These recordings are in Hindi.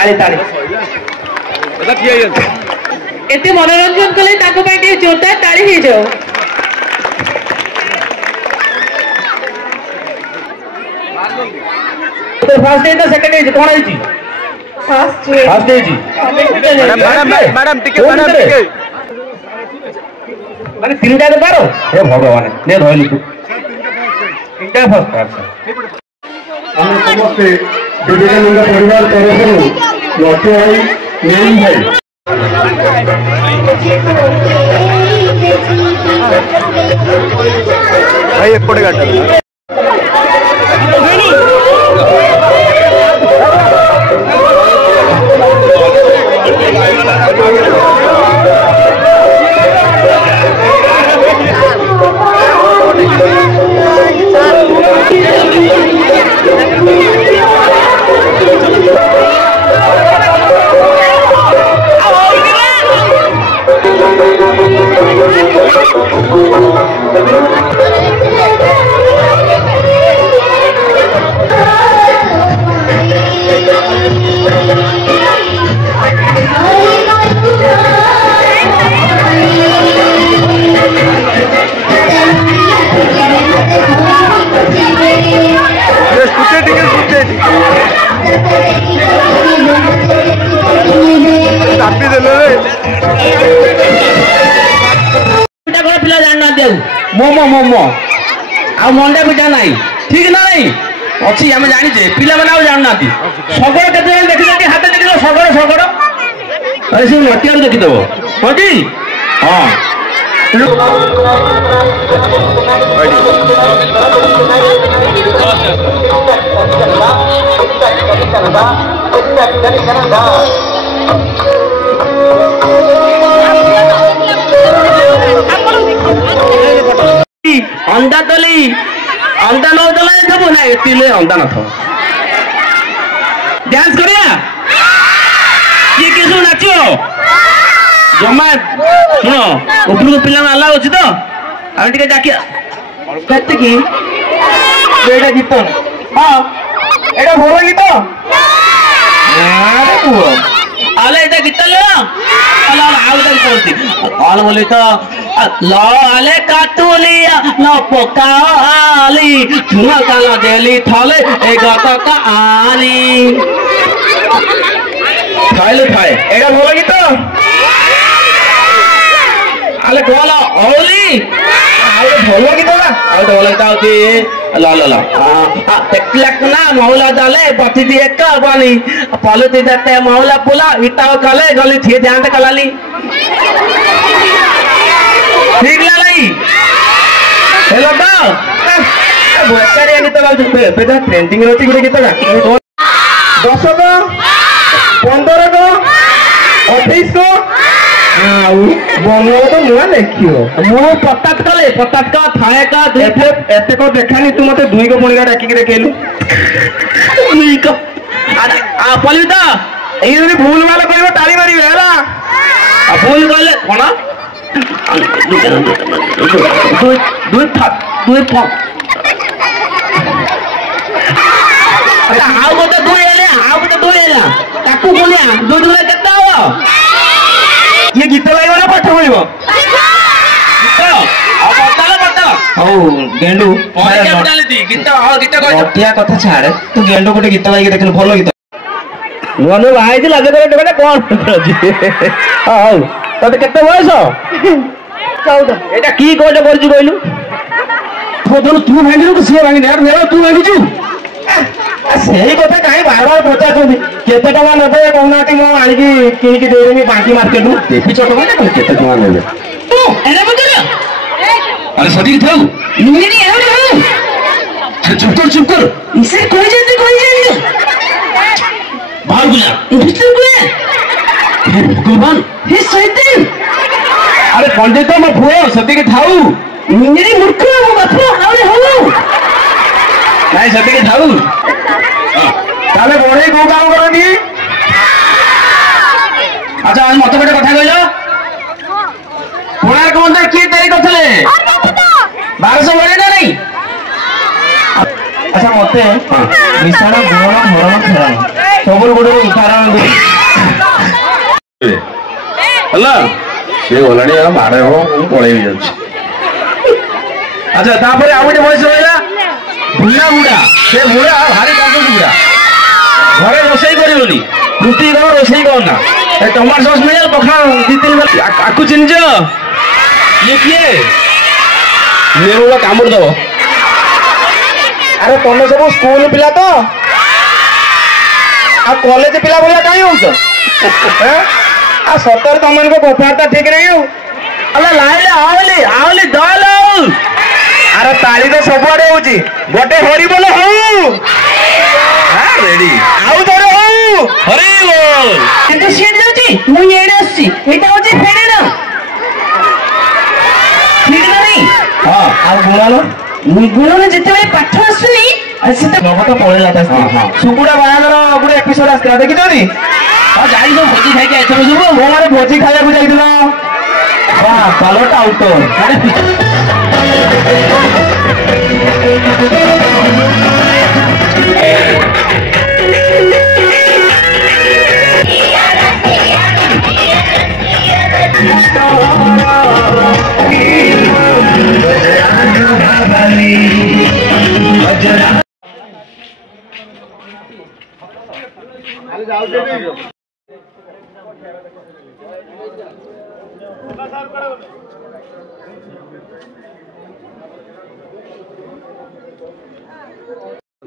ताली ताली एते मनोरंजन कले ताको ପାଇଁ ଟିକେ जोरदार ताली हे जाओ। तो फर्स्ट डे तो सेकंड डे कोन आइची फर्स्ट डे जी मैडम टिके माने तीनटा के पारो हे भगवान ने धइलु तू तीनटा फर्स्ट अच्छा हम समस्त विवेकानंद परिवार तरफ लक्ष्य भाई नेम भाई भाई एपटे गाटा मोमो मोमो आ मंडा पिठा नहीं ठीक ना नहीं अच्छी आम जानी पिला मैंने आउ जानना शगड़ के देखी हाथ देख शगड़ शगड़ अरे से मटिया देखीदेव हाँ जी हाँ अंडा तली अंडा नौ तला थबो ना एतिले अंडा न थो डांस करिया ये किसु नाचो जमा सुनो उपरु पिला आला अछि तो आ टिके जाकी कत्ते की बेटा गीत हां एटा भलो गीत अरे को आले एटा गीत ले आला आउ तक पड़ती कौन बोले तो लाले काटुलिया न पोकाली धुआ काला देली थले ए गत का आनी खाइले खाए एटा भलो गीत आले कोला ओली आले भलो गीत ना आले तो बोले ताउती ला ला ला टेक्लक ना मौला डाले पति दिए का बानी पॉलिटी देते मौला पुला इटाव काले गली थी ध्यान ते कलाली ठीक लाई हेलो तो बच्चारे गीत गाउछ बेटा ट्रेंडिंग रहती गुटे गीत ना 10 को 15 को 28 को बनो तो मुआ देखियो मु पतात का थाए का एते को देखानी तू मते दुई को पुणिका डाकी के देखेलु दुई को आ पलिता ए भूल वाला करिवो ताली मारिबे हला आ भूल गले कोना दुई आओ को तो दुई एला ताकू बोलिया दुई दुई केता हो ये गीत गाइबो ना पाठ पढिबो गीत आ बताला ओ गेंडू गीत गटिया कथा छाड़ तू गेंडू गोटे गीत गाइके देखल भलो गीत नुआ बाहाई लाज करे कोन हाउ तते केते बयस 14 एटा की कोड करजु कहलु तो तू भांगिलु कि से भांगिने यार मेरा तू भांगिचु सही कथा काई बार बार पचाछुंदी केते टका नेबे कोनाटी मो आनी की किनी की देरेनी बाकी मार्केट नु देखि छोटो माने केते टका नेबे तू एने बदल अरे सदी थाउ नुनी एने चुप कर इसे कोई जल्दी बाहर बुला भीतर बुला हे भगवान हे शैतान अरे पंडित मो भुओ सदी के थाउ नुनी मूर्ख मो बापू आउरे हो नहीं सदी के थाउ ताले बड़े को काम करनी अच्छा आज मत गोटे कथा कहलो कोणार्क मंदिर किए तैयारी करथले 1200 बड़े ना नहीं अच्छा मते विशाल गुण भरण ସବୁର ଗୋଟେ ଉଦାହରଣ ହେଲା ସେ ଗଲାଣି ମାଡ଼ ହେବ ମୁଁ ପଳେଇ ଯାଉଛି। ଆଚ୍ଛା ତାପରେ ଆଉ ଗୋଟେ ବୟସ ରହିଲା ବୁଢା ବୁଢା। ସେ ବୁଢା ଭାରି କଷ୍ଟ ବୁଢା ଘରେ ରୋଷେଇ କରିବନି ରୁଟି କର ରୋଷେଇ କର ନା ଟମାଟୋ ସସ୍ ମିଳିଲା ପଖାଳ 2-3 ଆକୁ ଚିହ୍ନିଛ ଇଏ କିଏ ନେଉଳ କାମୁଡ଼ି ଦବ। ଆରେ ତମେ ସବୁ ସ୍କୁଲ ପିଲା ତ ଆଉ କଲେଜ ପିଲା ଭଳିଆ କାହିଁ ହଉଛ? ଆଉ ସତରେ ତମମାନଙ୍କ କଥାବାର୍ତ୍ତା ଠିକ ନାହିଁ ଆଉ ଆଲେ ଲାଇଲେ ଆଉଲି ଆଉଲି ଦଲ ଆଉ ଆରେ ତାଳି ତ ସବୁଆଡେ ହଉଛି ଗୋଟେ ହରିବୋଲ ହଉ ରେଡି ଆଉ ଥରେ ହଉ ହରିବୋଲ କିନ୍ତୁ ସିଏ ଯାଉଛି ମୁଁ ଏଇଠି ଆସିଛି ଏଇଟା ହଉଛି ଫେରେଣ ଠିକ ନାହିଁ। ହଁ ଆଉ ଗୁଣନ ଗୁଣନ ଯେତେବେଳେ ପାଠ ଆସୁନି ନବତ ପଳେଇଲା ତା ସୁକୁଡ଼ା ବାହାଘର ଗୋଟେ ଏପିସୋଡ ଆସିଥିଲା ଦେଖିଛନ୍ତି? ଆଉ ଯାଇ ସବୁ ଭୋଜି ଖାଇକି ଏଥର ସବୁ ମୋ ମାନେ ଭୋଜି ଖାଇବାକୁ ଯାଇଥିଲ ପାଲଟା ଆଉଟ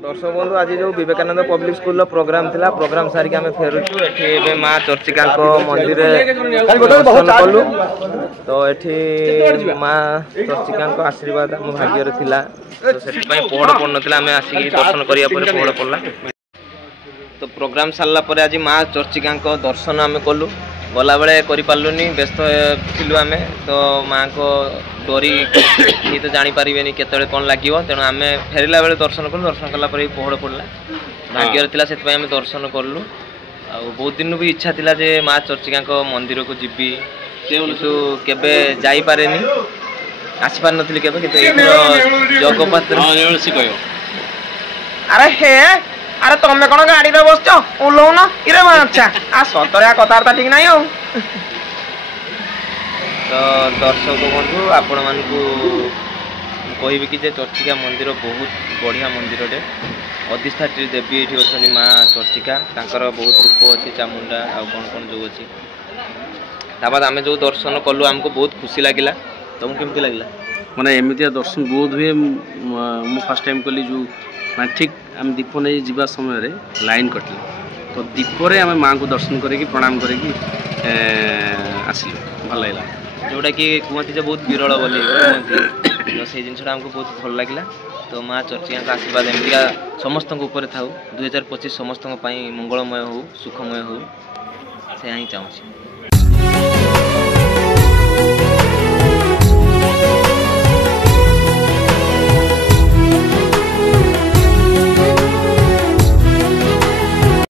दर्शक बंधु आज जो विवेकानंद पब्लिक स्कूल प्रोग्राम थिला प्रोग्राम सारिक आम फेरुचु एठी एबे माँ चर्चिका मंदिर दर्शन कलु तो एठी माँ चर्चिका आशीर्वाद आम भाग्य थिला तो सेठी पहड़ पड़ नथिला आम आसिक दर्शन करिया परे पहड़ पड़ला तो प्रोग्राम सारला परे आज माँ चर्चिका दर्शन आम कलु गला बेले करि पारलुनी व्यस्त थिलु आमे तो माँ को डोरी ये तो जानी पारिबेनी केतळे कोन लागिवो तेणु आमे फेरिला बेले दर्शन कलु दर्शन कला परे पहड़ पड़ला भाग्य थिला सेति आमे दर्शन करलु आ बहुत दिन भी इच्छा थिला जे माँ चर्चिका मंदिर को जिबी किंतु केबे जाई पारेनी आसी पार नथिली केबे किंतु जगपात्र अरे हे अरे तमें कौन गाड़ी में बसच ओह्लौन इरे अच्छा आ सतरे कथबार्ता ठीक नहीं हो तो दर्शक बंधु आपण मानू कहबी कि चर्चिका मंदिर बहुत बढ़िया मंदिर अधिष्ठात्री देवी ये अच्छा माँ चर्चिका तांकर बहुत रूप अच्छी चामुंडा आउ कौन कौन जो अच्छी ताबाद आम जो दर्शन कलु आमको बहुत खुशी लगिला तुमको केमती लगिला माने एमितिया दर्शन बहुत हुए मु फर्स्ट टाइम कली जो मैं ठीक आम दीप नहीं जीवा समय रे लाइन कटला तो दीपरे आम माँ को दर्शन करके प्रणाम करके आसिलु भल लगा जोटा कि कहते बहुत विरल बोली तो से जिनसा आमको बहुत भल लगे तो माँ चर्चिका आशीर्वाद एमतिका समस्त ऊपर था 2025 समस्त मंगलमय हो सुखमय हो से ही चाहूँ।